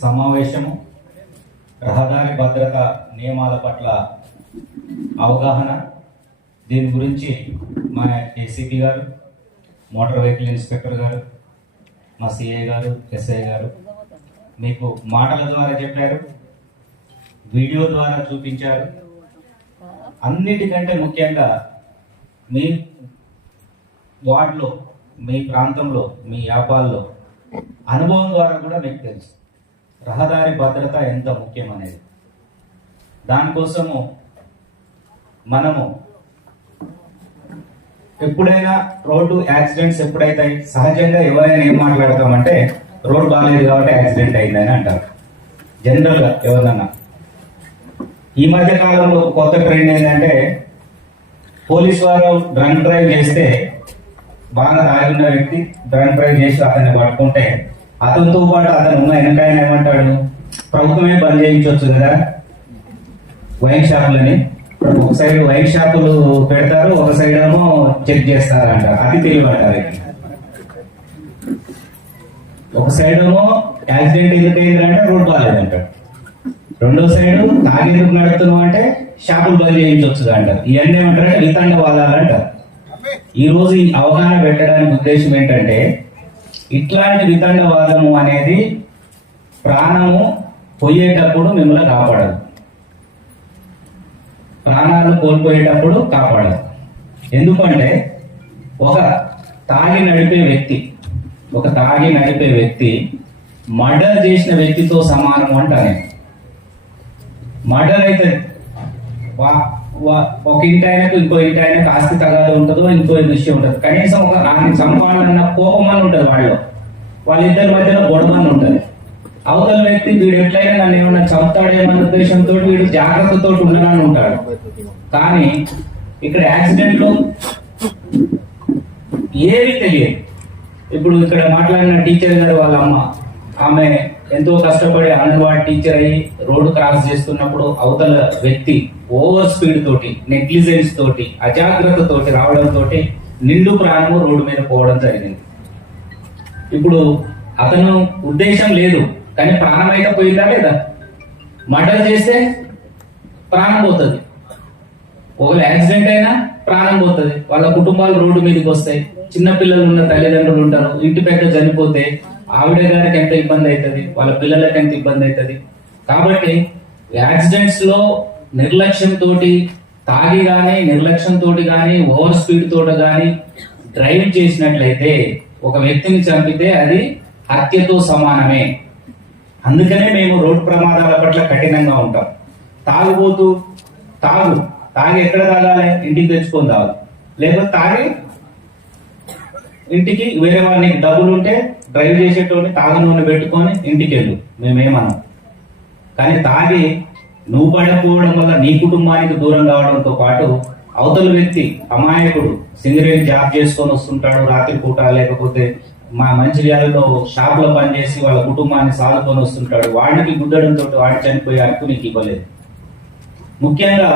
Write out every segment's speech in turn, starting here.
సమావేశము రహదారి భద్రత నియమాల పట్ల అవగాహన. దీని గురించి మా ఏసీపీ గారు, మోటార్ వెహికల్ ఇన్స్పెక్టర్ గారు, మా సిఐ గారు, ఎస్ఐ గారు మీకు మాటల ద్వారా చెప్పారు, వీడియో ద్వారా చూపించారు. అన్నిటికంటే ముఖ్యంగా మీ వార్డులో, మీ ప్రాంతంలో, మీ వ్యాపారాల్లో అనుభవం ద్వారా కూడా మీకు తెలుసు రహదారి భద్రత ఎంత ముఖ్యం అనేది. దానికోసము మనము ఎప్పుడైనా రోడ్డు యాక్సిడెంట్స్ ఎప్పుడైతాయి, సహజంగా ఎవరైనా ఏం మాట్లాడతామంటే రోడ్ బాగాలేదు కాబట్టి యాక్సిడెంట్ అయిందని అంటారు జనరల్గా ఎవరన్నా. ఈ మధ్య కాలంలో కొత్త ట్రెండ్ ఏంటంటే పోలీసు వారు డ్రంక్ డ్రైవ్ చేస్తే, బాగా తాగిన వ్యక్తి డ్రంక్ డ్రైవ్ చేసి అతన్ని పట్టుకుంటే అతనితో పాటు అతను ఉన్న వెనకాయన ఏమంటాడు, ప్రభుత్వమే బంద్ చేయించవచ్చు కదా వైన్ షాపులని. ఒక సైడ్ వైన్ షాపులు పెడతారు, ఒక సైడ్ ఏమో చెక్ చేస్తారు అంట. అది తెలివి అంటారు. ఒక సైడ్ ఏమో యాక్సిడెంట్ ఎందుకు అయిందంటే రోడ్ బాగాలేదంటాడు, రెండో సైడ్ తాగేందుకు నడుతున్నాం అంటే షాపులు బంద్ చేయించవచ్చు అంటారు. ఇవన్నీ ఏమంటారంటే వితండవాదాలు అంటారు. ఈ రోజు ఈ అవగాహన పెట్టడానికి ఉద్దేశం ఏంటంటే, ఇట్లాంటి వితండవాదము అనేది ప్రాణము పోయేటప్పుడు మిమ్మల్ని కాపాడదు, ప్రాణాలు కోల్పోయేటప్పుడు కాపాడదు. ఎందుకంటే ఒక తాగి నడిపే వ్యక్తి మర్డర్ చేసిన వ్యక్తితో సమానం అంటానే. మర్డర్ అయితే ఒక ఇంటి ఆయనకు ఇంకో ఇంటి ఆయనకు ఆస్తి తగాదు ఉంటుందో, ఇంకో విషయం ఉంటుంది. కనీసం ఒక ఆయన చంపాలన్న కోపం అని ఉంటుంది వాళ్ళిద్దరి మధ్యలో గొడవని ఉంటుంది. అవతల వ్యక్తి వీడు ఎట్లయినా నన్ను ఏమన్నా చంపుతాడేమన్న ఉద్దేశంతో వీడు జాగ్రత్తతో ఉండాలని ఉంటాడు. కానీ ఇక్కడ యాక్సిడెంట్ లో ఏవి తెలియదు. ఇప్పుడు ఇక్కడ మాట్లాడిన టీచర్ గారు వాళ్ళ అమ్మ, ఆమె ఎంతో కష్టపడి అంగన్వాడీ టీచర్ అయ్యి రోడ్డు క్రాస్ చేస్తున్నప్పుడు అవతల వ్యక్తి ఓవర్ స్పీడ్ తోటి, నెగ్లిజెన్స్ తోటి, అజాగ్రత్త తోటి రావడంతో నిండు ప్రాణము రోడ్డు మీద పోవడం జరిగింది. ఇప్పుడు అతను ఉద్దేశం లేదు కానీ ప్రాణం అయితే పోయిందా లేదా? మర్డర్ చేస్తే ప్రాణం పోతుంది, ఒకవేళ యాక్సిడెంట్ అయినా ప్రాణం పోతుంది. వాళ్ళ కుటుంబాలు రోడ్డు మీదకి వస్తాయి, చిన్న పిల్లలు ఉన్న తల్లిదండ్రులు ఉంటారు. ఇంటి పెద్ద చనిపోతే ఆవిడ గారికి ఎంత ఇబ్బంది అవుతుంది, వాళ్ళ పిల్లలకి ఎంత ఇబ్బంది అవుతుంది. కాబట్టి యాక్సిడెంట్స్ లో నిర్లక్ష్యంతో తాగి కానీ, నిర్లక్ష్యంతో కానీ, ఓవర్ స్పీడ్ తోట కానీ డ్రైవ్ చేసినట్లయితే ఒక వ్యక్తిని చంపితే అది హత్యతో సమానమే. అందుకనే మేము రోడ్డు ప్రమాదాల పట్ల కఠినంగా ఉంటాం. తాగి ఎక్కడ తాగాలి? ఇంటికి తెచ్చుకొని తాగు, లేకపోతే తాగి ఇంటికి వేరే వాడికి డబ్బులు ఉంటే డ్రైవ్ చేసేటోని తాగు నూనె పెట్టుకొని ఇంటికి వెళ్ళు, మేమేమన్నాం. కానీ తాగి నువ్వు పడకపోవడం వల్ల నీ కుటుంబానికి దూరం కావడంతో పాటు అవతల వ్యక్తి అమాయకుడు సింగరేట్ జాబ్ చేసుకొని వస్తుంటాడు రాత్రి పూట, లేకపోతే మా మంచిర్యాలలో షాప్ లో పనిచేసి వాళ్ళ కుటుంబాన్ని సాదుకొని వస్తుంటాడు. వాడికి గుద్దడంతో వాడి చనిపోయే హక్కు నీకు ఇవ్వలేదు. ముఖ్యంగా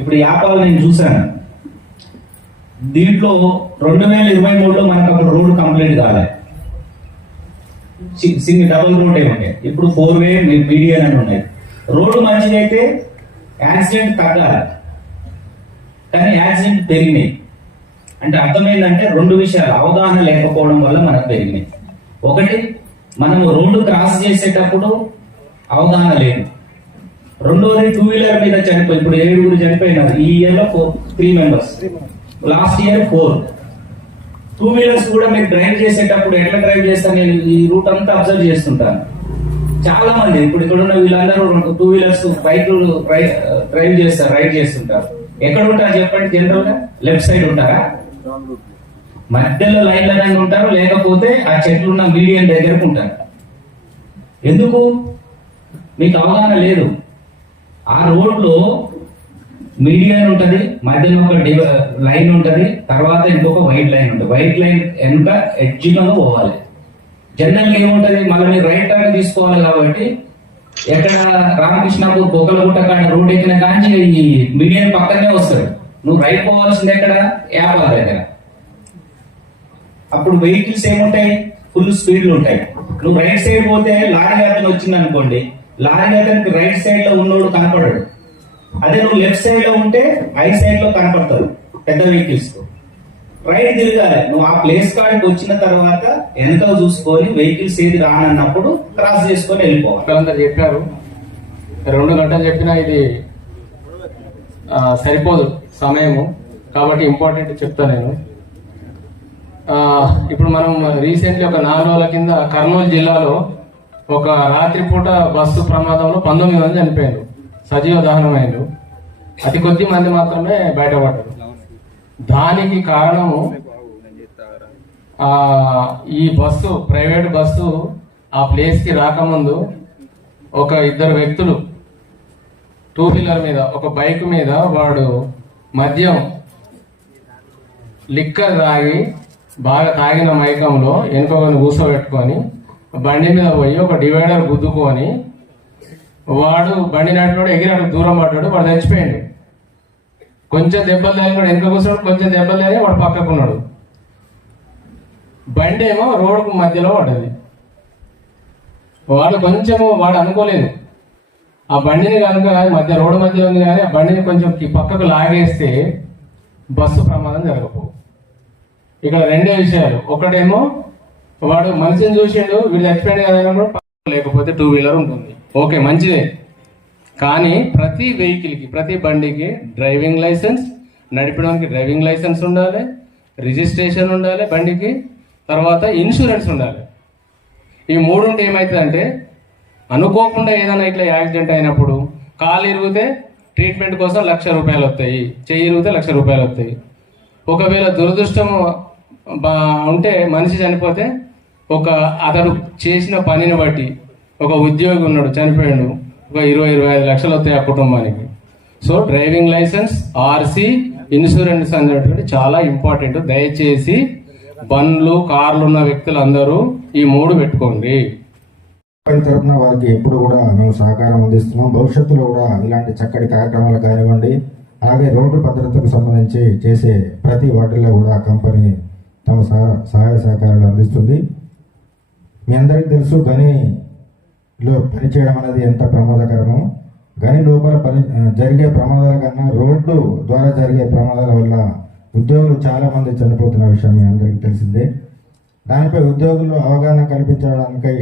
ఇప్పుడు వ్యాపారం నేను చూశాను, దీంట్లో 2023లో మనకు అప్పుడు రోడ్డు కంప్లీట్ కాలేదు, డబుల్ రోడ్ ఏముండే, ఇప్పుడు 4-వే మీడియన్ అని ఉన్నాయి. రోడ్డు మంచిదైతే యాక్సిడెంట్ తగ్గాలి, కానీ యాక్సిడెంట్ పెరిగినాయి. అంటే అర్థమైందంటే రెండు విషయాలు అవగాహన లేకపోవడం వల్ల మనకు పెరిగినాయి. ఒకటి, మనము రోడ్డు క్రాస్ చేసేటప్పుడు అవగాహన లేదు. రెండోది, 2 వీలర్ మీద చనిపోయి, ఇప్పుడు 7 చనిపోయినారు. ఈ ఇయర్ లో 3 మెంబర్స్, లాస్ట్ ఇయర్ 4. 2 వీలర్స్ కూడా మీరు డ్రైవ్ చేసేటప్పుడు ఎట్లా డ్రైవ్ చేస్తాను, నేను ఈ రూట్ అంతా అబ్జర్వ్ చేస్తుంటాను. చాలా మంది ఇప్పుడు ఇక్కడ ఉన్న వీళ్ళందరూ 2 వీలర్స్ బైక్ డ్రైవ్ చేస్తారు, రైడ్ చేస్తుంటారు. ఎక్కడ ఉంటారు చెప్పండి? జనరల్ గా లెఫ్ట్ సైడ్ ఉంటారా, మధ్యలో లైన్లోనే ఉంటారు, లేకపోతే ఆ చెట్లు ఉన్న మీడియం దగ్గరకు ఉంటారు. ఎందుకు? మీకు అవగాహన లేదు. ఆ రోడ్లో మీడియం ఉంటది, మధ్యలో ఒక లైన్ ఉంటది, తర్వాత ఇంకొక వైట్ లైన్ ఉంటుంది. వైట్ లైన్ వెనుక ఎడ్జిలో పోవాలి. జనరల్ ఏముంటది, మళ్ళీ మీరు రైట్ టర్న్ తీసుకోవాలి. కాబట్టి ఎక్కడ రామకృష్ణపూర్ బొక్కలగుట్ట కాడ రోడ్ ఎక్కిన కానీ ఈ మీడియం పక్కనే వస్తాడు. నువ్వు రైట్ పోవాల్సింది ఎక్కడ? యాపాల దగ్గర. అప్పుడు వెహికల్స్ ఏముంటాయి? ఫుల్ స్పీడ్లు ఉంటాయి. నువ్వు రైట్ సైడ్ పోతే లారీ అతను వచ్చింది అనుకోండి, లారీ అతనికి రైట్ సైడ్ లో ఉన్నోడు కనపడడు. అదే నువ్వు లెఫ్ట్ సైడ్ లో ఉంటే ఐ సైడ్ లో కనపడతారు పెద్ద వెహికల్స్. రైట్ తిరగాలి. నువ్వు ఆ ప్లేస్ కాడికి వచ్చిన తర్వాత వెనక చూసుకొని వెహికల్స్ ఏది రానన్నప్పుడు క్రాస్ చేసుకొని వెళ్ళిపోవాలి. చెప్పారు 2 గంటలు చెప్పినా ఇది సరిపోదు సమయము, కాబట్టి ఇంపార్టెంట్ చెప్తాను నేను. ఇప్పుడు మనం రీసెంట్లీ ఒక 4 రోజుల కింద కర్నూలు జిల్లాలో ఒక రాత్రిపూట బస్సు ప్రమాదంలో 19 మంది చనిపోయారు, సజీవ దహనమైనరు. అతి కొద్ది మంది మాత్రమే బయటపడ్డారు. దానికి కారణము ఈ బస్సు, ప్రైవేట్ బస్సు ఆ ప్లేస్ కి రాకముందు ఒక 2 వ్యక్తులు 2 వీలర్ మీద, ఒక బైక్ మీద వాడు మద్యం లిక్కర్ తాగి బాగా తాగిన మైకంలో వెనుకొని కూర్చోబెట్టుకొని బండి మీద పోయి ఒక డివైడర్ గుద్దుకొని వాడు బండి నడిపాడు, ఎగిరాడు, దూరం పడ్డాడు, వాడు చచ్చిపోయాడు. కొంచెం దెబ్బలు తగిలి వెనుక కూర్చోడు, కొంచెం దెబ్బలు తగిలి వాడు పక్కకున్నాడు. బండి ఏమో రోడ్కు మధ్యలో పడ్డది. వాడు అనుకోలేదు ఆ బండిని కనుక రోడ్డు మధ్యలో ఉంది కానీ ఆ బండిని కొంచెం పక్కకు లాగేస్తే బస్సు ప్రమాదం జరగకపో. ఇక్కడ 2 విషయాలు. ఒకటేమో వాడు మనిషిని చూసిండు, వీడు చచ్చిపోయాడు కదా, లేకపోతే 2 వీలర్ ఉంటుంది, ఓకే మంచిదే. కానీ ప్రతి వెహికల్కి, ప్రతి బండికి డ్రైవింగ్ లైసెన్స్, నడిపడానికి డ్రైవింగ్ లైసెన్స్ ఉండాలి, రిజిస్ట్రేషన్ ఉండాలి బండికి, తర్వాత ఇన్సూరెన్స్ ఉండాలి. ఈ 3 ఉంటే ఏమవుతుందంటే అనుకోకుండా ఏదైనా ఇట్లా యాక్సిడెంట్ అయినప్పుడు కాలు ఇరిగితే ట్రీట్మెంట్ కోసం ₹1,00,000 వస్తాయి, చెయ్యి ఇరిగితే ₹1,00,000 వస్తాయి. ఒకవేళ దురదృష్టం ఉంటే మనిషి చనిపోతే అతడు చేసిన పనిని బట్టి, ఒక ఉద్యోగి ఉన్నాడు చనిపోయాడు, ఒక 20-25 లక్షలు వస్తాయి ఆ కుటుంబానికి. So driving license, RC, insurance అనేటువంటి చాలా ఇంపార్టెంట్. దయచేసి బండ్లు, కార్లు ఉన్న వ్యక్తులు అందరూ ఈ 3 పెట్టుకోండి. తరఫున వారికి ఎప్పుడు కూడా మేము సహకారం అందిస్తున్నాం. భవిష్యత్తులో కూడా ఇలాంటి చక్కటి కార్యక్రమాలు కానివ్వండి, అలాగే రోడ్డు భద్రతకు సంబంధించి చేసే ప్రతి వాటిల్లో కూడా కంపెనీ తమ సహాయ సహకారాలు అందిస్తుంది. మీ అందరికీ తెలుసు, గనిలో పనిచేయడం అనేది ఎంత ప్రమాదకరమో. గని లోపల జరిగే ప్రమాదాల కన్నా రోడ్డు ద్వారా జరిగే ప్రమాదాల వల్ల ఉద్యోగులు చాలా మంది చనిపోతున్న విషయం మీ అందరికీ తెలిసిందే. దానిపై ఉద్యోగుల్లో అవగాహన కల్పించడానికై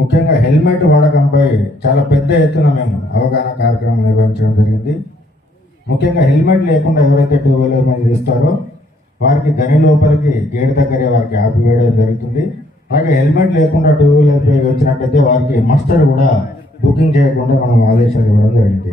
ముఖ్యంగా హెల్మెట్ వాడకంపై చాలా పెద్ద ఎత్తున మేము అవగాహన కార్యక్రమం నిర్వహించడం జరిగింది. ముఖ్యంగా హెల్మెట్ లేకుండా ఎవరైతే 2 వీలర్ మీద తీస్తారో వారికి గని లోపలికి గేట్ దగ్గరే వారికి ఆపివేయడం జరుగుతుంది. అలాగే హెల్మెట్ లేకుండా 2 వీలర్ పై వచ్చినట్టయితే వారికి మస్టర్ కూడా బుకింగ్ చేయకుండా మనం ఆదేశాలు ఇవ్వడం జరిగింది.